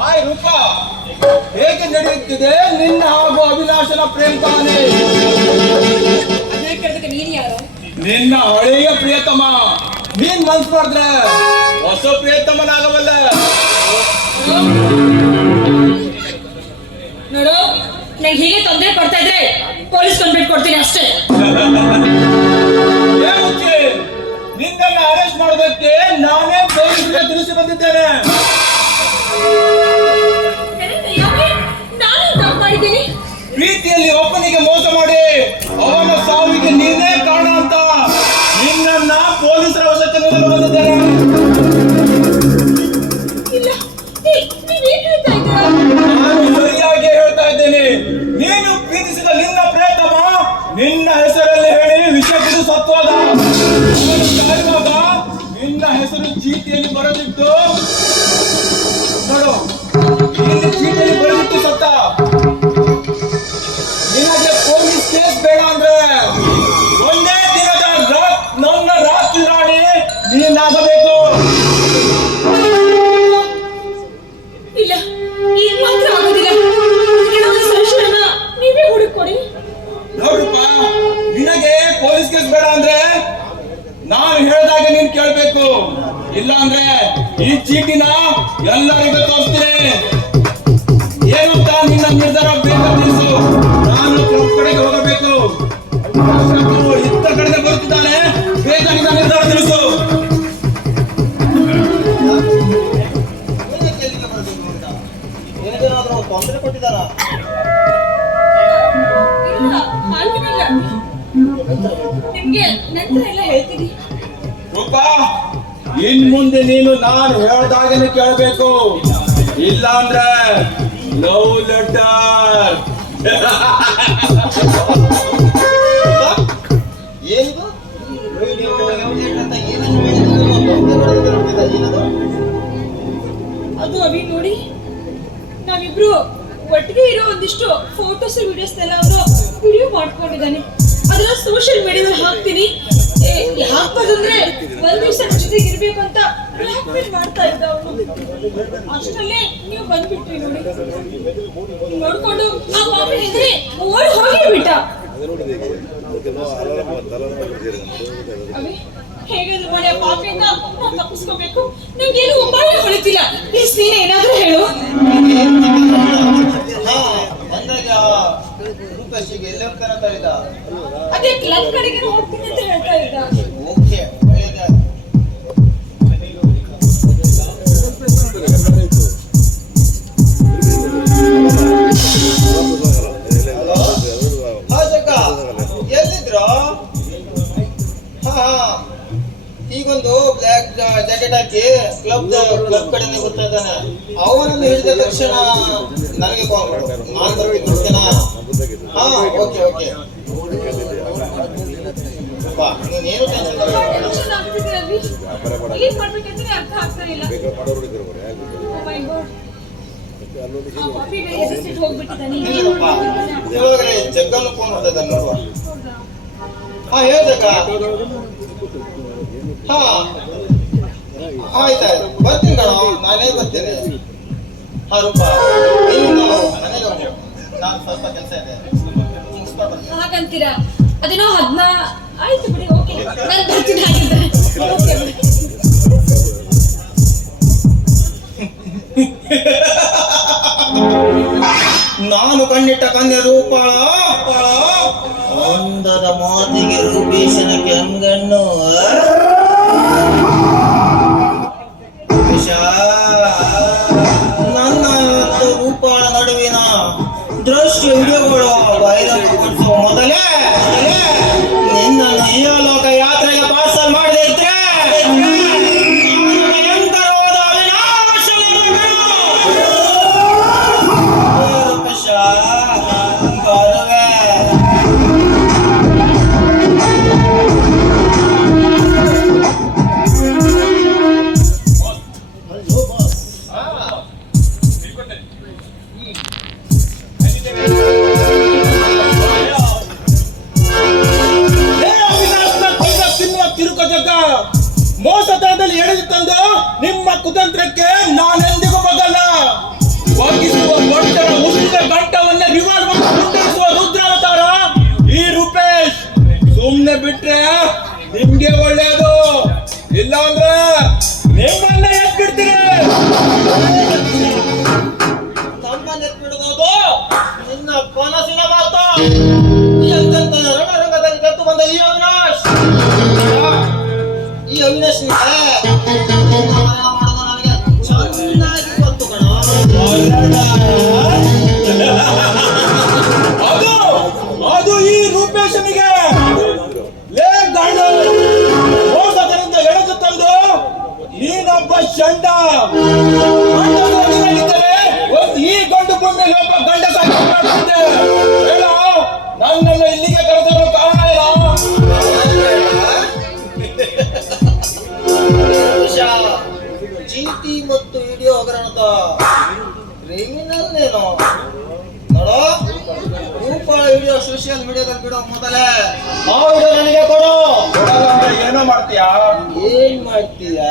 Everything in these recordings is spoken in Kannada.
ಹಾಯ್ ರೂಪ. ಹೇಗೆ ನಡೆಯುತ್ತಿದೆ? ನಿನ್ನ ಹಾಗೂ ಅಭಿಲಾಷನ ಪ್ರೇಮ ಕಹಾನಿ ಅದೇ ನೀನು ಯಾರು? ನಿನ್ನ ಹಳೆಯ ಪ್ರಿಯತಮ. ನೀನ್ ಮನ್ಸ್ ಮಾಡಿದ್ರೆ ಹೊಸ ಪ್ರಿಯತಮನಾಗವಲ್ಲ ನೋಡು ನಂಗೆ ಹೀಗೆ ತೊಂದರೆ ಕೊಡ್ತಾ ಇದ್ರೆ ಪೊಲೀಸ್ ಕಂಪ್ಲೇಂಟ್ ಕೊಡ್ತೀನಿ ಅಷ್ಟೇ. ನಿನ್ನನ್ನು ನಿನ್ನನ್ನ ಅರೆಸ್ಟ್ ಮಾಡೋದಕ್ಕೆ ನಾನೇ ಪೊಲೀಸರಿಗೆ ತಿಳಿಸಿ ಬಂದಿದ್ದೇನೆ. ಪ್ರೀತಿಯಲ್ಲಿ ಒಬ್ಬನಿಗೆ ಮೋಸ ಮಾಡಿ ಅವನ ಸಾವಿಗೆ ನೀನೇ ಕಾರಣ ಅಂತ. ನಿನ್ನನ್ನ ಪೊಲೀಸರ ವಶಕ್ಕೆ ಬಂದಿದ್ದೇನೆ ನಾನು ಸರಿಯಾಗಿ ಹೇಳ್ತಾ ಇದ್ದೇನೆ. ನೀನು ಪ್ರೀತಿಸಿದ ನಿನ್ನ ಪ್ರೇತಮ, ನಿನ್ನ ಹೆಸರಲ್ಲಿ ಹೇಳಿ ವಿಷ ಸತ್ವದ ನಿನ್ನ ಹೆಸರು ಚೀಟಿಯಲ್ಲಿ ಇಲ್ಲ ಅಂದ್ರೆ ಈ ಚೀಟಿನ ಎಲ್ಲರಿಗೂ ತೋರಿಸ್ತೀನಿ. ಏನು ಅಂತ ನಿನ್ನ ನಿರ್ಧಾರ ಬೇಗ ತಿಳಿಸು. ನಾನು ಕಡೆಗೆ ಹೋಗಬೇಕು. ಇತ್ತ ಕಡೆಗೆ ಬರುತ್ತಿದ್ದಾನೆ ಬೇಗ ನಿನ್ನ ನಿರ್ಧಾರ ತಿಳಿಸು. ತೊಂದರೆ ಕೊಟ್ಟಿದ್ದಾರ? ನಿಮ್ಗೆ ನಂತರ ಎಲ್ಲ ಹೇಳ್ತೀನಿ. ಇನ್ ಮುಂದೆ ನೀನು ನಾನು ಹೇಳ್ದಾಗನೆ ಕೇಳಬೇಕು. ಇಲ್ಲ ಅಂದ್ರೆ ಲವ್ ಲೆಟರ್ ಕೊಟ್ಟಿದ್ದ ಅದು ಅವಿ ನೋಡಿ ನಾವಿಬ್ರು ಒಟ್ಟಿಗೆ ಇರೋ ಒಂದಿಷ್ಟು ಫೋಟೋಸ್ ವಿಡಿಯೋಸ್ ಎಲ್ಲ ಅವನು ವಿಡಿಯೋ ಮಾಡ್ಕೊಂಡಿದ್ದಾನೆ. ಅದನ್ನ ಸೋಷಿಯಲ್ ಮೀಡಿಯಾದಲ್ಲಿ ಹಾಕ್ತೀನಿ. ಏ, ಹಾಕ್ಬಾರ್ದಂದ್ರೆ ಒಂದ್ ದಿವಸ ಜೊತೆಗೆ ಇರ್ಬೇಕು ಅಂತ ಬ್ಲಾಕ್ಮೇಲ್ ಮಾಡ್ತಾ ಇದ್ದ ಅವನು. ಅಷ್ಟರಲ್ಲೇ ನೀವು ಬಂದ್ಬಿಟ್ರಿ ನೋಡಿ. ನೋಡ್ಕೊಂಡು ಆ ಪಾಪ ಇದ್ರೆ ಓಡಿ ಹೋಗಿ ಬಿಟ್ಟ. ಹೇಗಾದ್ರೂ ಮಾಡಿ ಆ ಪಾಪಿಯಿಂದ ತಪ್ಪಿಸ್ಕೋಬೇಕು. ನಂಗೇನು ಉಪಾಯ ಹೊಳಿತಿಲ್ಲ. ಪ್ಲೀಸ್ ನೀನ್ ಏನಾದ್ರೂ ಹೇಳು. ಅದೇ ಕ್ಲಬ್ ಕಡೆಗೆ ಹೋಗ್ತೀನಿ ಅಂತ ಈಗೊಂದು ಬ್ಲ್ಯಾಕ್ ಜಾಕೆಟ್ ಕ್ಲಬ್ ಕ್ಲಬ್ ಕಡೆನೆ ಬರ್ತಾ ಇದ್ದಾನೆ. ಅವನನ್ನು ತಕ್ಷಣ ನನಗೆ ಕಾಲ್ ಮಾಡು. ಹಾ ಓಕೆ ಓಕೆ ಜಗ್ಗನ್ನು ಫೋನ್ ಇದ್ದಾನೆ ನೋಡುವ ಹಾ ಹೇಳ ಜಗ್ಗ ಹಾ ಆಯ್ತಾಯ್ತು ಬರ್ತೀನಿ ಕಣ ನಾನೇ ಬರ್ತೇನೆ ಹಾ ರೂಪ ಮನೆಗೆ ಹೋಗು ನಾನು ಸ್ವಲ್ಪ ಕೆಲಸ ಇದೆ ಹಾಗಂತೀರಾ ಅದೇನೋ ಹದ್ನಾ ಆಯ್ತು ಬಿಡಿ ಓಕೆ ನಾನು ಬರ್ತೀನಿ ಹಾಗಿದ್ರೆ. ಓಕೆ ಬಿಡಿ. ನಾನು ಕಂಡಿಟ್ಟ ಕನ್ಯ ರೂಪಾಳ. ಅಂದದ ಮಾತಿಗೆ ರೂಪೇಶನ ಕೆಂಗಣ್ಣು ನಿಮ್ಗೆ ಒಳ್ಳೇದು. ಇಲ್ಲ ಅಂದ್ರ ನಿಮ್ಮನ್ನ ಎತ್ತಿಡ್ತೀರಿ ನಿನ್ನ ಕನಸಿನ ಈ ಗಂಡು ಒಬ್ಬ ಇಲ್ಲಿಗೆ ಕರೆದಿರೋ ಕಾರಣ ಚೀಟಿ ಮತ್ತು ವಿಡಿಯೋ ಹಗರಣದ ಕ್ರಿಮಿನಲ್ ನೀನು. ನೋಡೋ ರೂಪಾಳ ವಿಡಿಯೋ ಮೀಡಿಯಾದಲ್ಲಿ ಬಿಡೋ ಮೊದಲೇ. ಆ ನನಗೆ ಕೊಡು. ಕೊಡಲ್ಲ ಏನೋ ಮಾಡ್ತೀಯಾ? ಏನ್ ಮಾಡ್ತೀಯಾ?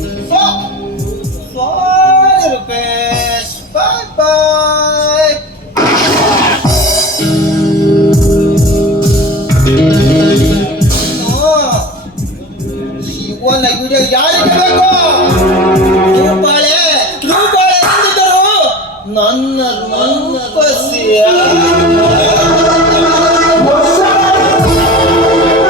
ಒಂದು ವಿಡಿಯೋ ಯಾರಿಗೆ ಬೇಕು? ರೂಪಾಳೆ ರೂಪಾಳೆ ನನ್ನ ನನ್ನ